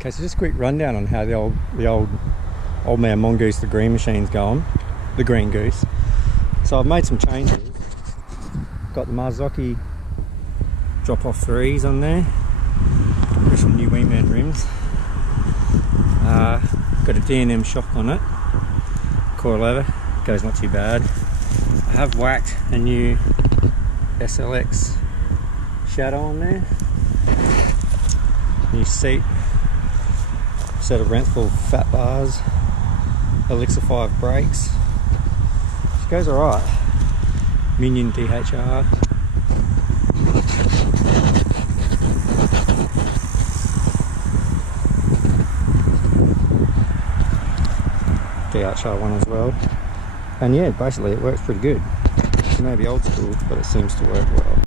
Okay, so just a quick rundown on how the old man Mongoose, the green machine's going, the green goose. So I've made some changes. Got the Marzocchi drop-off 3s on there with some new Wingman rims. Got a D&M shock on it, coil lever, goes not too bad. I have whacked a new SLX shadow on there, new seat, set of Renthal fat bars, Elixir 5 brakes. It goes alright. Minion DHR. DHR one as well. And yeah, basically it works pretty good. It may be old school, but it seems to work well.